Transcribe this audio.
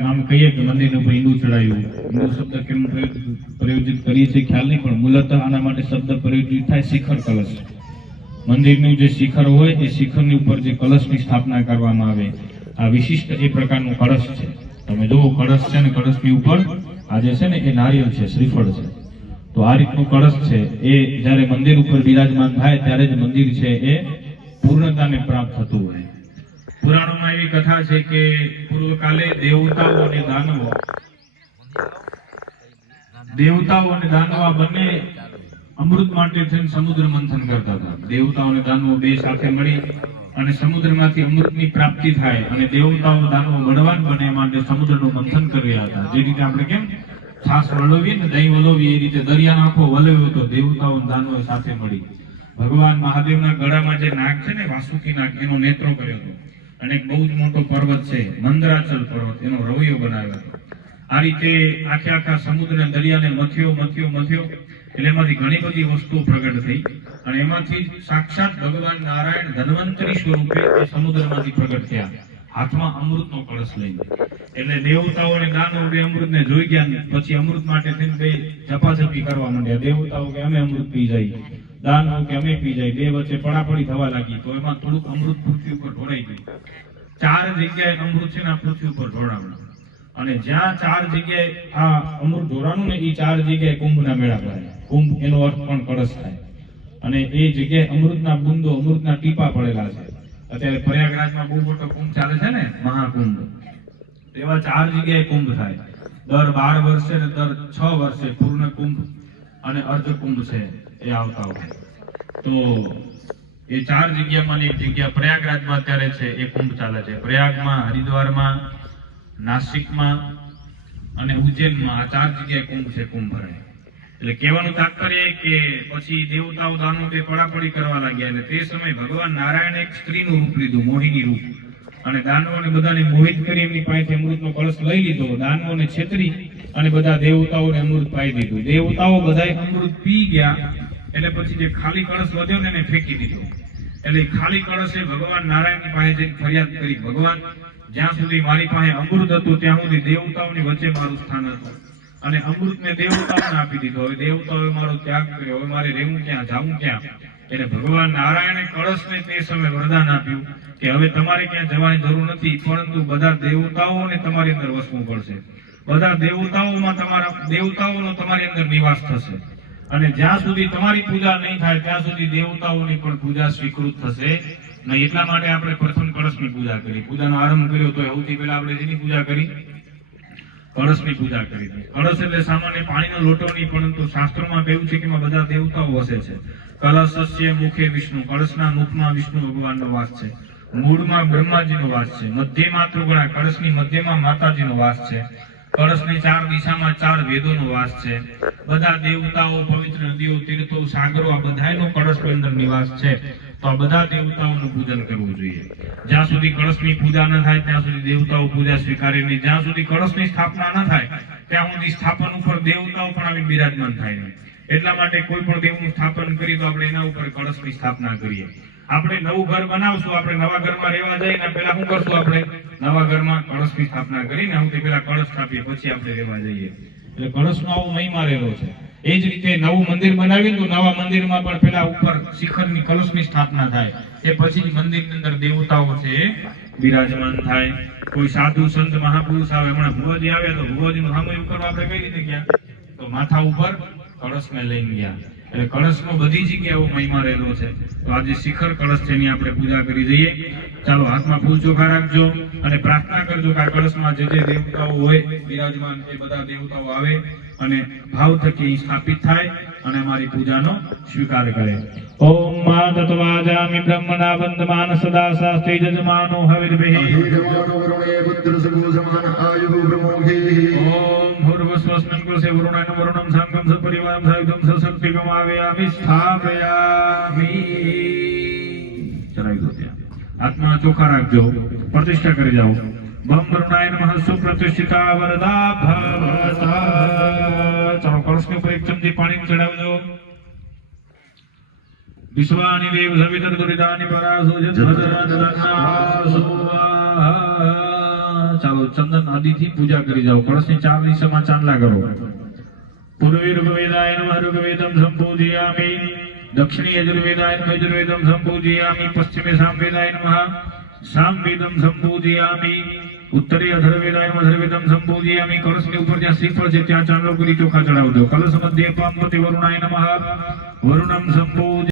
આમ કહીએ કે મંદિર ઉપર હિન્દુ ચડાયું. હિન્દુ શબ્દ કેમ પ્રયોજિત કરીએ છીએ? ખ્યાલ નહીં, પણ મૂલત આના માટે શબ્દ પ્રયોજિત થાય શિખર કલશ. મંદિરનું જે શિખર હોય, એ શિખરની ઉપર જે કલશની સ્થાપના કરવામાં આવે, આ વિશિષ્ટ એ પ્રકારનું કળશ છે. તમે જુઓ, કળશ છે ને કળશની ઉપર આ જે છે ને એ નારિયેળ છે, શ્રીફળ છે. તો આ રીતનું કળશ છે. એ જ્યારે મંદિર ઉપર બિરાજમાન થાય, ત્યારે જ મંદિર છે એ પૂર્ણતાને પ્રાપ્ત થતું હોય. પુરાણોમાં એવી કથા છે કે પૂર્વકાલે દેવતાઓ અને દાનવો દેવતાઓ અને દાનવા બંને અમૃત માટે થઈને સમુદ્ર મંથન કરતા હતા. દેવતાઓ અને દાનવો બે સાથે મળી અને સમુદ્રમાંથી અમૃતની પ્રાપ્તિ થાય અને દેવતાઓ દાનવો બળવાન બને માટે સમુદ્રનું મંથન કરી રહ્યા હતા. જે રીતે આપણે કેમ? છાસ વળવીએ ને દહીં વલોવીએ, એ રીતે દરિયાનો આખો વલવ્યો તો દેવતાઓ દાનવો સાથે મળી. ભગવાન મહાદેવના ગળામાં જે નાગ છે ને, વાસુકી નાગ, એનો નેત્રો કર્યો હતો. અને બહુ જ મોટો પર્વત છે, મંદરાચલ પર્વત, એનો રવૈયો બનાવ્યો હતો. આ રીતે આખે આખા સમુદ્ર અને દરિયાને મથ્યો મથ્યો મથ્યો, એટલે એમાંથી ઘણી બધી વસ્તુઓ પ્રગટ થઈ. અને એમાંથી સાક્ષાત ભગવાન નારાયણ ધન્વંતરી સ્વરૂપે એ સમુદ્રમાંથી પ્રગટ થયા. હાથમાં અમૃતનો કળશ લઈને. એટલે દેવતાઓ અને દાનવો બે અમૃતને જોઈ ગયા પછી અમૃત માટે થઈને બે ઝપાઝપી કરવા માંડ્યા. દેવતાઓ કે અમે અમૃત પી જાય. દાનવો કે અમે પી જાય, બે વચ્ચે પડાપડી થવા લાગી, તો એમાં થોડુંક અમૃત પૃથ્વી ઉપર ઢોળાઈ ગયું. ચાર જગ્યાએ અમૃત છે ને આ પૃથ્વી ઉપર ઢોળાવવાનું. અને જ્યાં ચાર જગ્યાએ આ અમૃત ઢોળાનું ને એ ચાર જગ્યાએ કુંભના મેળા ભરાય. કુંભ એનો અર્થ પણ કળશ થાય. અને એ જગ્યાએ અમૃતના બુંદો, અમૃતના ટીપા પડેલા છે. અત્યારે પ્રયાગરાજમાં બહુ મોટો કુંભ ચાલે છે ને, મહાકુંભ. એવા ચાર જગ્યાએ કુંભ થાય. દર બાર વર્ષે ને દર છ વર્ષે પૂર્ણ કુંભ અને અર્ધકુંભ છે, એ આવતા હોય. તો એ ચાર જગ્યામાં એક જગ્યા પ્રયાગરાજમાં અત્યારે છે, એ કુંભ ચાલે છે. પ્રયાગમાં, હરિદ્વારમાં, નાસિકમાં અને ઉજ્જૈનમાં આ ચાર જગ્યાએ કુંભ છે, કુંભ ભરાય એટલે કહેવાનું તાત્પર્ય કે પછી દેવતાઓ દાનો બે પડાપડી કરવા લાગ્યા એટલે તે સમયે ભગવાન નારાયણે એક સ્ત્રીનું રૂપ લીધું મોહિની રૂપ. અને દાનવોને બધાને મોહિત કરી એમની પાસેથી અમૃતનો કળશ લઈ લીધો. દાનવોને છેતરી અને બધા દેવતાઓને અમૃત પાઈ દીધું. દેવતાઓ બધા અમૃત પી ગયા, એટલે પછી જે ખાલી કળશ વધ્યો ને એને ફેંકી દીધો. એટલે ખાલી કળશે ભગવાન નારાયણની પાસે જઈને ફરિયાદ કરી, ભગવાન, જ્યાં સુધી મારી પાસે અમૃત હતું, ત્યાં સુધી દેવતાઓની વચ્ચે મારું સ્થાન હતું. અને અમૃતને દેવતાઓને આપી દીધો. હવે દેવતાઓએ મારો ત્યાગ કર્યો. હવે મારે રહેવું ક્યાં, જાવું ક્યાં? એટલે ભગવાન નારાયણે કળશને તે સમયે વરદાન આપ્યું કે હવે તમારે ક્યાં જવાની જરૂર નથી, પરંતુ બધા દેવતાઓને તમારી અંદર વસવું પડશે. બધા દેવતાઓમાં તમારા, દેવતાઓનો તમારી અંદર નિવાસ થશે. અને જ્યાં સુધી તમારી પૂજા નહીં થાય, ત્યાં સુધી દેવતાઓની પણ પૂજા સ્વીકૃત થશે. નહીં એટલા માટે આપણે પ્રથમ કળશની પૂજા કરી. પૂજાનો આરંભ કર્યો તો સૌથી પહેલા આપણે જેની પૂજા કરી? કળશની પૂજા કરી. કળશ એટલે સામાન્ય પાણીનો લોટો નહીં, પરંતુ શાસ્ત્રોમાં કહ્યું છે કે એમાં બધા દેવતાઓ વસે છે. કલશસ્ય મુખે વિષ્ણુ. કળશના મુખમાં વિષ્ણુ ભગવાનનો વાસ છે. મૂળમાં બ્રહ્માજીનો વાસ છે. મધ્યમાં ત્રુગણા કળશની મધ્યમાં માતાજીનો વાસ છે. કળશની ચાર દિશામાં ચાર વેદોનો વાસ છે. બધા દેવતાઓ, પવિત્ર નદીઓ, તીર્થો, સાગરો, આ બધાનો કળશની અંદર નિવાસ છે. તો આ બધા દેવતાઓનું પૂજન કરવું જોઈએ. જ્યાં સુધી કળશની પૂજા ન થાય, ત્યાં સુધી દેવતાઓ પૂજા સ્વીકારે નહીં. જ્યાં સુધી કળશની સ્થાપના ન થાય, ત્યાં સુધી સ્થાપન ઉપર દેવતાઓ પણ આવી બિરાજમાન થાય નહીં. એટલા માટે કોઈ પણ દેવનું સ્થાપન કરીએ તો આપણે એના ઉપર કળશની સ્થાપના કરીએ. આપણે નવું ઘર બનાવશું, આપણે નવા ઘરમાં રહેવા જઈએ ને પહેલા શું કરશું આપણે? નવા ઘરમાં કળશની સ્થાપના કરીને હું પેલા કળશ સ્થાપીએ, પછી આપણે રહેવા જઈએ. એટલે કળશનો આવો મહિમા રહેલો છે. એ જ રીતે નવું મંદિર બનાવીએ તો નવા મંદિરમાં પણ પેલા ઉપર શિખરની કળશની સ્થાપના થાય. એ પછી મંદિરની અંદર દેવતાઓ છે બિરાજમાન થાય. કોઈ સાધુ, સંત, મહાપુરુષ આવે, હમણાં ભુવાજી આવ્યા તો ભુવાજીનું સામૂહિક કરવા આપણે કઈ રીતે ગયા? તો માથા ઉપર કળશને લઈને ગયા. એટલે કળશનો બધી જગ્યાઓ મહિમા રહેલો છે. તો આજે શિખર કળશ છે એની આપણે પૂજા કરી જઈએ ચાલો હાથમાં ફૂલ ચોખા રાખજો અને પ્રાર્થના કરજો કે આ કળશમાં જે જે દેવતાઓ હોય બિરાજમાન એ બધા દેવતાઓ આવે અને ભાવ થકી સ્થાપિત થાય અને અમારી પૂજાનો સ્વીકાર કરે. ઓમ મા તત્વાજામિ બ્રહ્મના બંધમાન સદા શાસ્ત્રી જજમાનો હવિર્ભિ જજમાનો વરુણે પુત્ર સુગુ સમાન આયુ બ્રહ્મોગી ઓમ ભૂર્ભુસ્વસ્મિન કૃષે વરુણેન વરુણમ સાંગમ સપરિવારમ સાયુધમ સશક્તિકમ આવેયામિ સ્થાપયામિ ચલાવી દો આત્મા ચોખા રાખજો પ્રતિષ્ઠા કરી જાઓ બમ વરુણાય નમઃ સુપ્રતિષ્ઠિતા વરદા ભવતા ચાલો કળશની ઉપર એક પાણી ચડાવજો વિશ્વાની દેવ સવિતર દુરિદાની પરાસુ જન્મદરાદરનાસુ ચાલો, ચંદન આદિથી પૂજા કરી જાઓ. કળશની ચાર દિશામાં ચાંદલા કરો. પૂર્વે ઋગ્વેદાય નમઃ ઋગ્વેદમ સંપૂજયામિ દક્ષિણે યજુર્વેદાય નમઃ યજુર્વેદમ સંપૂજયામિ પશ્ચિમે સામવેદાય નમઃ સામવેદમ સંપૂજયામિ ઉત્તરે અધર્વેદાય નમઃ અધર્વેદમ સંપૂજયામિ કળશની ઉપર જ્યાં શ્રીફળ છે, ત્યાં ચાંદલો કરી ચોખા ચડાવજો. કલશ મધ્યે પામપતિ વરુણાય નમઃ. વરુણમ સંપૂજ